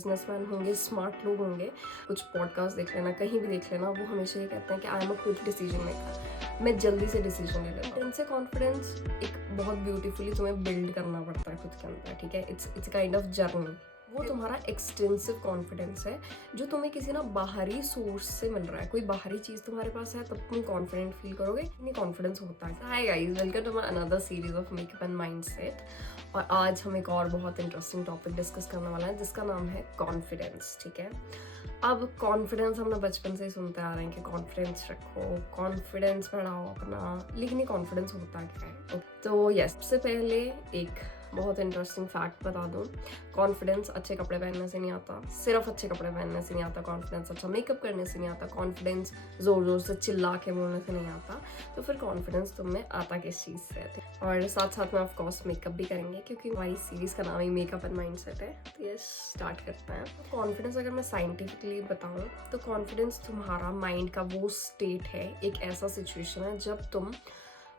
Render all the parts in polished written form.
Businessman होंगे, smart लोग होंगे, कुछ पॉडकास्ट देख लेना, कहीं भी देख लेना, वो हमेशा ये कहते हैं कि I am a quick decision maker, मैं जल्दी से डिसीजन ले लेता हूँ। इनसे कॉन्फिडेंस एक बहुत ब्यूटीफुली तुम्हें बिल्ड करना पड़ता है खुद के अंदर, ठीक है। It's kind of journey. वो तुम्हारा एक्सटेंसिव कॉन्फिडेंस है जो तुम्हें किसी ना बाहरी सोर्स से मिल रहा है। कोई बाहरी चीज़ तुम्हारे पास है तब तुम कॉन्फिडेंट फील करोगे, नहीं कॉन्फिडेंस होता है। Hi guys, welcome to my another series of makeup and mindset. और आज हम एक और बहुत इंटरेस्टिंग टॉपिक डिस्कस करने वाला है जिसका नाम है कॉन्फिडेंस, ठीक है। अब कॉन्फिडेंस हम लोग बचपन से ही सुनते आ रहे हैं कि कॉन्फिडेंस रखो, कॉन्फिडेंस बढ़ाओ अपना, लेकिन ये कॉन्फिडेंस होता क्या है? तो यस, सबसे पहले एक बहुत इंटरेस्टिंग फैक्ट बता दूं, कॉन्फिडेंस अच्छे कपड़े पहनने से नहीं आता, सिर्फ अच्छे कपड़े पहनने से नहीं आता, कॉन्फिडेंस अच्छा मेकअप करने से नहीं आता, कॉन्फिडेंस जोर जोर से चिल्ला के बोलने से नहीं आता। तो फिर कॉन्फिडेंस तुम में आता किस चीज़ से है? और साथ साथ में ऑफकोर्स मेकअप भी करेंगे क्योंकि हमारी सीरीज का नाम ही मेकअप एंड माइंडसेट है। तो ये स्टार्ट करते हैं। कॉन्फिडेंस अगर मैं साइंटिफिकली बताऊं तो कॉन्फिडेंस तुम्हारा माइंड का वो स्टेट है, एक ऐसा सिचुएशन है जब तुम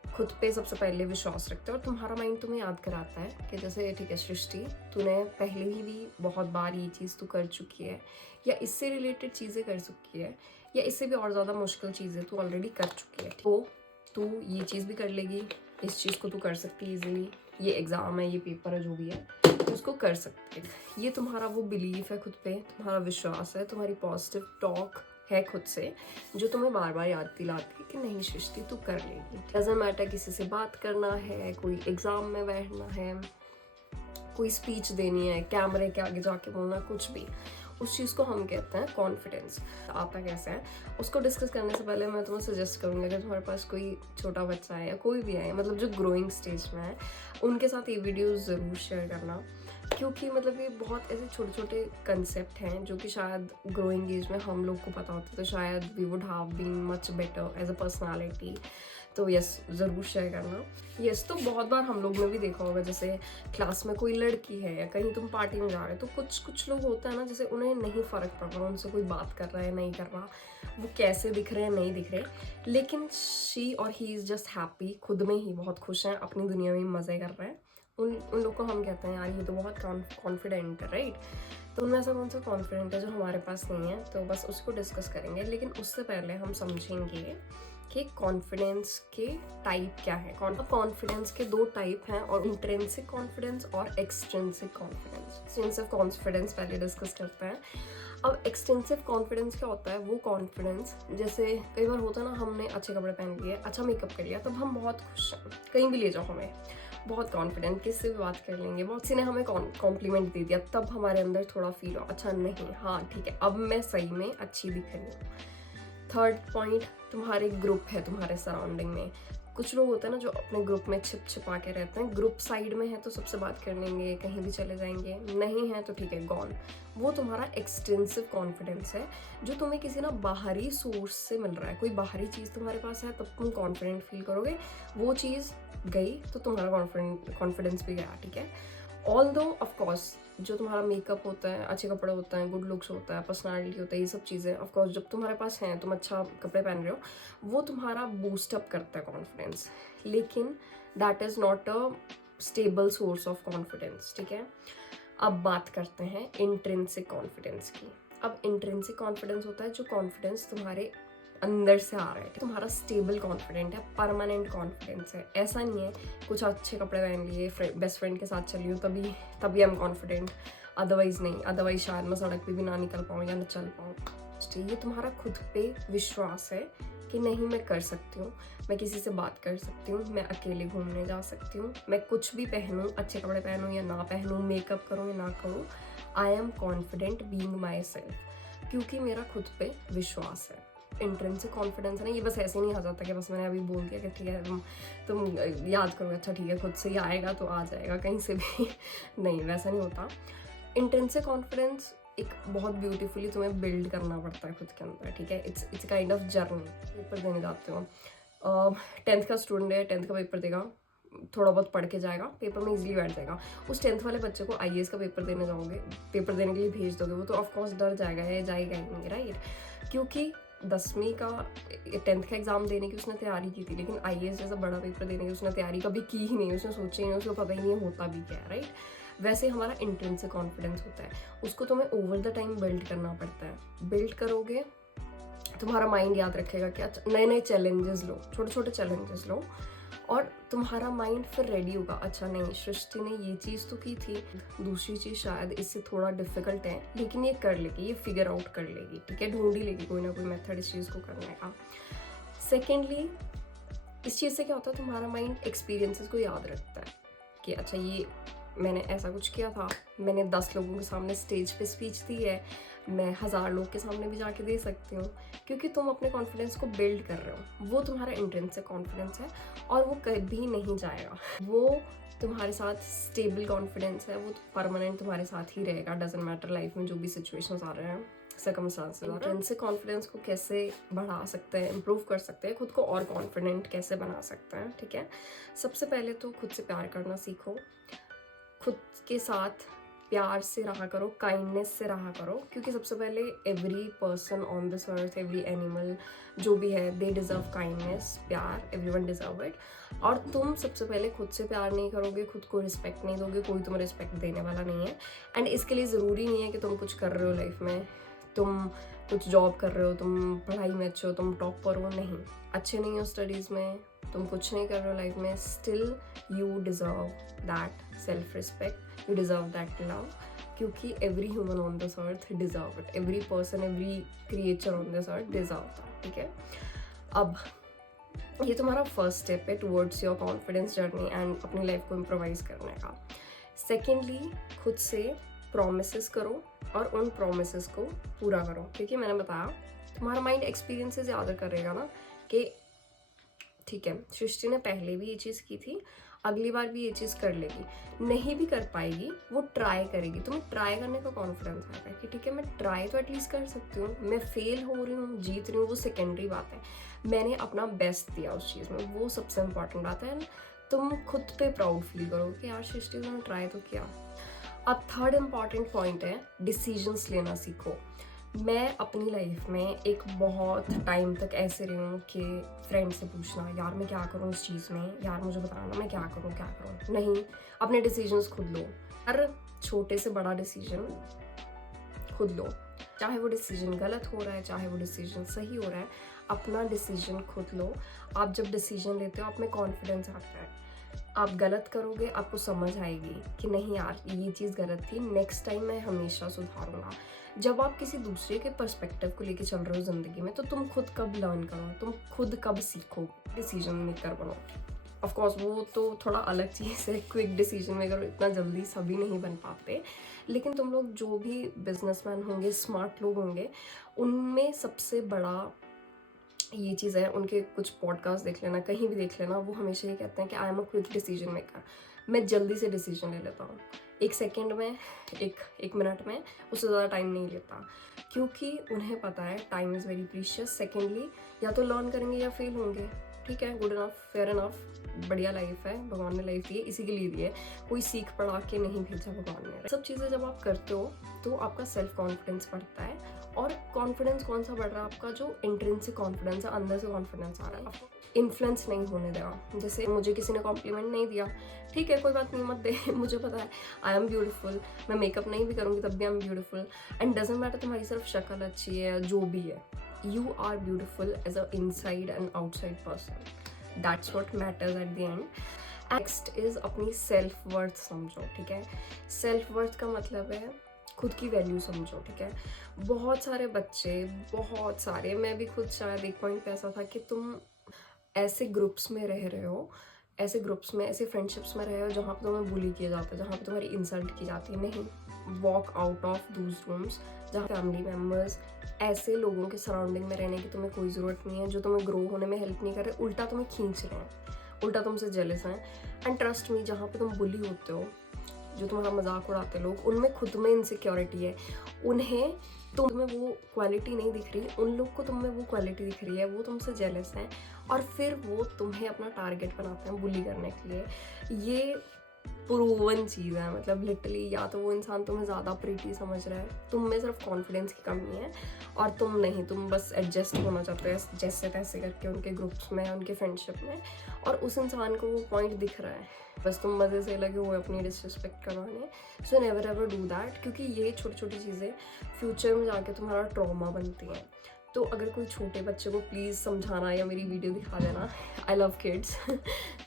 खुद पे सबसे पहले विश्वास रखते हो और तुम्हारा माइंड तुम्हें याद कराता है कि जैसे ठीक है सृष्टि, तूने पहले भी बहुत बार ये चीज़ तू कर चुकी है, या इससे रिलेटेड चीज़ें कर चुकी है, या इससे भी और ज़्यादा मुश्किल चीज़ें तू ऑलरेडी कर चुकी है, तो तू ये चीज़ भी कर लेगी, इस चीज़ को तू कर सकती है ईजिली, ये एग्ज़ाम है, ये पेपर है, जो भी है तो उसको कर सकते हैं। ये तुम्हारा वो बिलीफ है खुद पे, तुम्हारा विश्वास है, तुम्हारी पॉजिटिव टॉक है खुद से जो तुम्हें बार बार याद दिलाती है कि नहीं सृष्टि तू कर लेगी। डजंट मैटर किसी से बात करना है, कोई एग्जाम में बैठना है, कोई स्पीच देनी है, कैमरे के आगे जाके बोलना, कुछ भी, उस चीज़ को हम कहते हैं कॉन्फिडेंस। आता कैसे है उसको डिस्कस करने से पहले मैं तुम्हें सजेस्ट करूँगी कि तुम्हारे पास कोई छोटा बच्चा है या कोई भी है, मतलब जो ग्रोइंग स्टेज में है, उनके साथ ये वीडियो ज़रूर शेयर करना, क्योंकि मतलब ये बहुत ऐसे छोटे छोटे कंसेप्ट हैं जो कि शायद ग्रोइंग एज में हम लोग को पता होते तो शायद we would have been much better as a personality. तो यस, ज़रूर शेयर करना। यस, तो बहुत बार हम लोग ने भी देखा होगा, जैसे क्लास में कोई लड़की है या कहीं तुम पार्टी में जा रहे हो तो कुछ लोग होता है ना, जैसे उन्हें नहीं फ़र्क पड़ रहा उनसे कोई बात कर रहा है नहीं कर रहा, वो कैसे दिख रहे हैं नहीं दिख रहे, लेकिन शी और ही इज़ जस्ट हैप्पी, खुद में ही बहुत खुश हैं, अपनी दुनिया में मज़े कर रहे हैं। उन लोग को हम कहते हैं यार ये तो बहुत कॉन्फिडेंट है, राइट। तो उनमें ऐसा कौन सा कॉन्फिडेंट है जो हमारे पास नहीं है, तो बस उसको डिस्कस करेंगे। लेकिन उससे पहले हम समझेंगे कि कॉन्फिडेंस के टाइप क्या है। कॉन्फिडेंस के दो टाइप हैं, और इंट्रिंसिक कॉन्फिडेंस और एक्सट्रिंसिक कॉन्फिडेंस। एक्सटेंसिव कॉन्फिडेंस पहले डिस्कस करते हैं। अब एक्सटेंसिव कॉन्फिडेंस क्या होता है? वो कॉन्फिडेंस, जैसे कई बार होता है ना, हमने अच्छे कपड़े पहन लिए, अच्छा मेकअप कर लिया, तब हम बहुत खुश हैं, कहीं भी ले जाओ हमें बहुत कॉन्फिडेंट, किससे भी बात कर लेंगे, बहुत किसी ने हमें कॉम्प्लीमेंट दे दिया, तब हमारे अंदर थोड़ा फील हो, अच्छा नहीं, हाँ ठीक है, अब मैं सही में अच्छी दिख रही हूँ। थर्ड पॉइंट, तुम्हारे ग्रुप है, तुम्हारे सराउंडिंग में कुछ लोग होते हैं ना जो अपने ग्रुप में छिपा के रहते हैं। ग्रुप साइड में है तो सबसे बात कर लेंगे, कहीं भी चले जाएंगे, नहीं है तो ठीक है गॉन। वो तुम्हारा एक्सटेंसिव कॉन्फिडेंस है जो तुम्हें किसी ना बाहरी सोर्स से मिल रहा है। कोई बाहरी चीज़ तुम्हारे पास है तब तुम कॉन्फिडेंट फील करोगे, वो चीज़ गई तो तुम्हारा कॉन्फिडेंस भी गया, ठीक है। ऑल दो ऑफकोर्स जो तुम्हारा मेकअप होता है, अच्छे कपड़े होते हैं, गुड लुक्स होता है, पर्सनालिटी होता है, ये सब चीज़ें ऑफकोर्स जब तुम्हारे पास हैं, तुम अच्छा कपड़े पहन रहे हो, वो तुम्हारा बूस्ट अप करता है कॉन्फिडेंस, लेकिन that is not a stable source of confidence, ठीक है। अब बात करते हैं इंट्रिंसिक कॉन्फिडेंस की। अब इंट्रिंसिक कॉन्फिडेंस होता है जो कॉन्फिडेंस तुम्हारे अंदर से आ रहा है, तुम्हारा स्टेबल कॉन्फिडेंट है, परमानेंट कॉन्फिडेंस है। ऐसा नहीं है कुछ अच्छे कपड़े पहन लिए, बेस्ट फ्रेंड के साथ चली हूँ तभी आई एम कॉन्फिडेंट, अदरवाइज नहीं, अदरवाइज शायद मैं सड़क पे भी ना निकल पाऊँ या ना चल पाऊँ। ये तुम्हारा खुद पे विश्वास है कि नहीं मैं कर सकती हूँ, मैं किसी से बात कर सकती हूँ, मैं अकेले घूमने जा सकती हूँ, मैं कुछ भी पहनूँ, अच्छे कपड़े पहनूँ या ना पहनूँ, मेकअप करूँ या ना करूँ, I am confident being my self, क्योंकि मेरा खुद पे विश्वास है। इंट्रिंसिक कॉन्फिडेंस है ना, ये बस ऐसे नहीं आ जाता कि बस मैंने अभी बोल दिया कि ठीक है तुम याद करो, अच्छा ठीक है खुद से ही आएगा तो आ जाएगा कहीं से भी नहीं, वैसा नहीं होता। इंट्रिंसिक कॉन्फिडेंस एक बहुत ब्यूटीफुली तुम्हें बिल्ड करना पड़ता है खुद के अंदर, ठीक है। It's kind of journey. Paper देने जाते हो, 10th का स्टूडेंट है, 10th का पेपर देगा, थोड़ा बहुत पढ़ के जाएगा, पेपर में इजीली बैठ जाएगा। उस 10th वाले बच्चे को IAS का पेपर देने जाओगे, पेपर देने के लिए भेज दोगे, वो तो ऑफकोर्स डर जाएगा, है जाएगा ही नहीं, राइट। क्योंकि 10वीं का 10th का एग्जाम देने की उसने तैयारी की थी, लेकिन IAS जैसा बड़ा पेपर देने की उसने तैयारी कभी की ही नहीं, उसने सोचा ही नहीं, उसको पता ही नहीं होता भी क्या है, राइट। वैसे हमारा इंट्रिंसिक कॉन्फिडेंस होता है, उसको तुम्हें ओवर द टाइम बिल्ड करना पड़ता है। बिल्ड करोगे, तुम्हारा माइंड याद रखेगा कि अच्छा नए नए चैलेंजेस लो, छोटे छोटे चैलेंजेस लो, और तुम्हारा माइंड फिर रेडी होगा, अच्छा नहीं सृष्टि ने ये चीज़ तो की थी, दूसरी चीज़ शायद इससे थोड़ा डिफिकल्ट है लेकिन ये कर लेगी, ये फिगर आउट कर लेगी, ठीक है, ढूंढ ही लेगी कोई ना कोई मेथड इस चीज़ को करने का। सेकेंडली, इस चीज़ से क्या होता है, तुम्हारा माइंड एक्सपीरियंसेस को याद रखता है कि अच्छा ये मैंने ऐसा कुछ किया था, मैंने 10 लोगों के सामने स्टेज पे स्पीच दी है, मैं 1000 लोग के सामने भी जाके दे सकती हूँ, क्योंकि तुम अपने कॉन्फिडेंस को बिल्ड कर रहे हो। वो तुम्हारा इंट्रिंसिक कॉन्फिडेंस है और वो कभी नहीं जाएगा। वो तुम्हारे साथ स्टेबल कॉन्फिडेंस है, वो परमानेंट तुम्हारे साथ ही रहेगा, डजेंट मैटर लाइफ में जो भी सिचुएशंस आ रहे हैं, सर्कमस्टांसेस। इंट्रिंसिक कॉन्फिडेंस को कैसे बढ़ा सकते हैं, इम्प्रूव कर सकते हैं, खुद को और कॉन्फिडेंट कैसे बना सकते हैं, ठीक है। सबसे पहले तो खुद से प्यार करना सीखो, खुद के साथ प्यार से रहा करो, काइंडनेस से रहा करो, क्योंकि सबसे पहले every person on this earth, every animal जो भी है, दे डिज़र्व काइंडनेस, प्यार, एवरीवन डिज़र्व इट। और तुम सबसे पहले खुद से प्यार नहीं करोगे, खुद को रिस्पेक्ट नहीं दोगे, कोई तुम्हें रिस्पेक्ट देने वाला नहीं है। एंड इसके लिए ज़रूरी नहीं है कि तुम कुछ कर रहे हो लाइफ में, तुम कुछ जॉब कर रहे हो, तुम पढ़ाई में अच्छे हो, तुम टॉपर हो, नहीं, अच्छे नहीं हो स्टडीज़ में, तुम कुछ नहीं कर रहे हो लाइफ में, still you deserve that self respect, you deserve that love, क्योंकि every human on this earth deserve it, every person, every creature on this earth deserve that, ठीक है। अब ये तुम्हारा फर्स्ट स्टेप है towards your confidence journey and अपनी life को improvise करने का। सेकेंडली, खुद से प्रॉमिसेस करो और उन प्रॉमिसेस को पूरा करो, क्योंकि मैंने बताया तुम्हारा माइंड एक्सपीरियंसेस याद करेगा ना कि ठीक है सृष्टि ने पहले भी ये चीज़ की थी, अगली बार भी ये चीज़ कर लेगी, नहीं भी कर पाएगी वो ट्राई करेगी, तुम्हें ट्राई करने का कॉन्फिडेंस आएगा कि ठीक है मैं ट्राई तो एटलीस्ट कर सकती हूँ, मैं फेल हो रही हूँ, जीत रही हूँ, वो सेकेंडरी बात है, मैंने अपना बेस्ट दिया उस चीज़ में, वो सबसे इम्पॉर्टेंट बात है। तुम खुद पे प्राउड फील करो कि यार सृष्टि ने ट्राई तो किया। अब थर्ड इम्पॉर्टेंट पॉइंट है डिसीजंस लेना सीखो। मैं अपनी लाइफ में एक बहुत टाइम तक ऐसे रही हूँ कि फ्रेंड से पूछना यार मैं क्या करूँ इस चीज़ में, यार मुझे बताना मैं क्या करूँ, नहीं, अपने डिसीजंस खुद लो। हर छोटे से बड़ा डिसीजन खुद लो, चाहे वो डिसीजन गलत हो रहा है चाहे वो डिसीजन सही हो रहा है, अपना डिसीजन खुद लो। आप जब डिसीजन लेते हो आप में कॉन्फिडेंस आता है, आप गलत करोगे आपको समझ आएगी कि नहीं यार ये चीज़ गलत थी, नेक्स्ट टाइम मैं हमेशा सुधारूंगा। जब आप किसी दूसरे के पर्सपेक्टिव को लेके चल रहे हो ज़िंदगी में, तो तुम खुद कब लर्न करो, तुम खुद कब सीखो, डिसीजन मेकर बनो। ऑफ कोर्स वो तो थोड़ा अलग चीज़ है, क्विक डिसीजन मेकर इतना जल्दी सभी नहीं बन पाते, लेकिन तुम लोग जो भी बिजनेसमैन होंगे, स्मार्ट लोग होंगे, उनमें सबसे बड़ा ये चीज़ है, उनके कुछ पॉडकास्ट देख लेना, कहीं भी देख लेना, वो हमेशा ये कहते हैं कि I am a quick decision maker, मैं जल्दी से डिसीजन ले लेता हूँ, 1 सेकेंड में, एक मिनट में, उससे ज़्यादा टाइम नहीं लेता, क्योंकि उन्हें पता है time is very precious. Secondly, या तो लर्न करेंगे या फेल होंगे, ठीक है, गुड इनफ, फेयर इनफ, बढ़िया लाइफ है, भगवान ने लाइफ दी है, इसी के लिए दी है, कोई सीख पढ़ा के नहीं भेजा भगवान ने। सब चीज़ें जब आप करते हो तो आपका सेल्फ कॉन्फिडेंस बढ़ता है, और कॉन्फिडेंस कौन सा बढ़ रहा है आपका, जो इंट्रिंसिक कॉन्फिडेंस है, अंदर से कॉन्फिडेंस आ रहा है, आपको इन्फ्लुएंस नहीं होने देगा। जैसे मुझे किसी ने कॉम्प्लीमेंट नहीं दिया, ठीक है कोई बात नहीं, मत दे, मुझे पता है आई एम ब्यूटीफुल, मैं मेकअप नहीं भी करूँगी तब भी I am beautiful, and doesn't matter तुम्हारी सिर्फ शक्ल अच्छी है या जो भी है, you are beautiful as a inside and outside person, that's what matters at the end. Next is अपनी सेल्फ वर्थ समझो, ठीक है, सेल्फ वर्थ का मतलब है खुद की वैल्यू समझो, ठीक है। बहुत सारे बच्चे, बहुत सारे, मैं भी खुद शायद एक पॉइंट पे ऐसा था कि तुम ऐसे ग्रुप्स में रह रहे हो, ऐसे ग्रुप्स में, ऐसे फ्रेंडशिप्स में रहे हो जहाँ पे तुम्हें बुली किया जाता है, जहाँ पे तुम्हारी इंसल्ट की जाती है, नहीं, walk out of Dooj rooms, जहाँ फैमिली मेम्बर्स, ऐसे लोगों के सराउंडिंग में रहने की तुम्हें कोई ज़रूरत नहीं है जो तुम्हें ग्रो होने में हेल्प नहीं कर रहे, उल्टा तुम्हें खींच रहे हैं, उल्टा तुमसे जेलस हैं। एंड ट्रस्ट मी, जहाँ पे तुम बुली होते हो, जो तुम्हारा मजाक उड़ाते लोग, उनमें खुद में इनसिक्योरिटी है, उन्हें तुम्हें वो क्वालिटी नहीं दिख रही, उन लोग को तुम्हें वो क्वालिटी दिख रही है, वो तुमसे जेलस हैं, और फिर वो तुम्हें अपना टारगेट बनाते हैं बुली करने के लिए। ये प्रूवन चीज़ है, मतलब लिटरली या तो वो इंसान तुम्हें ज़्यादा प्रीटी समझ रहा है, तुम में सिर्फ कॉन्फिडेंस की कमी है, और तुम बस एडजस्ट होना चाहते हो जैसे तैसे करके उनके ग्रुप्स में, उनके फ्रेंडशिप में, और उस इंसान को वो पॉइंट दिख रहा है, बस तुम मज़े से लगे हुए अपनी डिसरिस्पेक्ट करवाने। So never ever do that, क्योंकि ये छोटी छोटी चीज़ें फ्यूचर में जाके तुम्हारा ट्रॉमा बनती हैं। तो अगर कोई छोटे बच्चे को प्लीज़ समझाना या मेरी वीडियो दिखा देना, आई लव किड्स।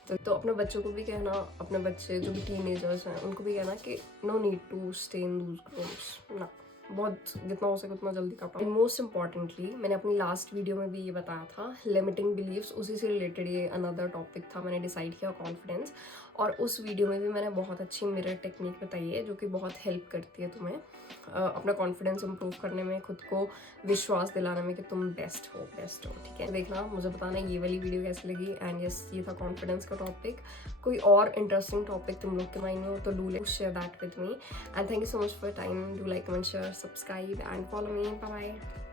तो अपने बच्चों को भी कहना, अपने बच्चे जो भी टीनेजर्स हैं उनको भी कहना कि no need to stay in those groups ना, बहुत जितना हो सके उतना जल्दी कट ऑफ। मोस्ट इंपॉर्टेंटली मैंने अपनी लास्ट वीडियो में भी ये बताया था, लिमिटिंग बिलीव्स, उसी से रिलेटेड ये अनदर टॉपिक था, मैंने डिसाइड किया कॉन्फिडेंस, और उस वीडियो में भी मैंने बहुत अच्छी मिरर टेक्निक बताई है जो कि बहुत हेल्प करती है तुम्हें अपना कॉन्फिडेंस इंप्रूव करने में, खुद को विश्वास दिलाने में कि तुम बेस्ट हो। ठीक है, देखना, मुझे बताना ये वाली वीडियो कैसी लगी। एंड यस, ये था कॉन्फिडेंस का टॉपिक। कोई और इंटरेस्टिंग टॉपिक तुम लोग के माइंड में हो तो do share that with me, and thank you so much for time. Do like, comment, share, subscribe and follow me. Bye bye.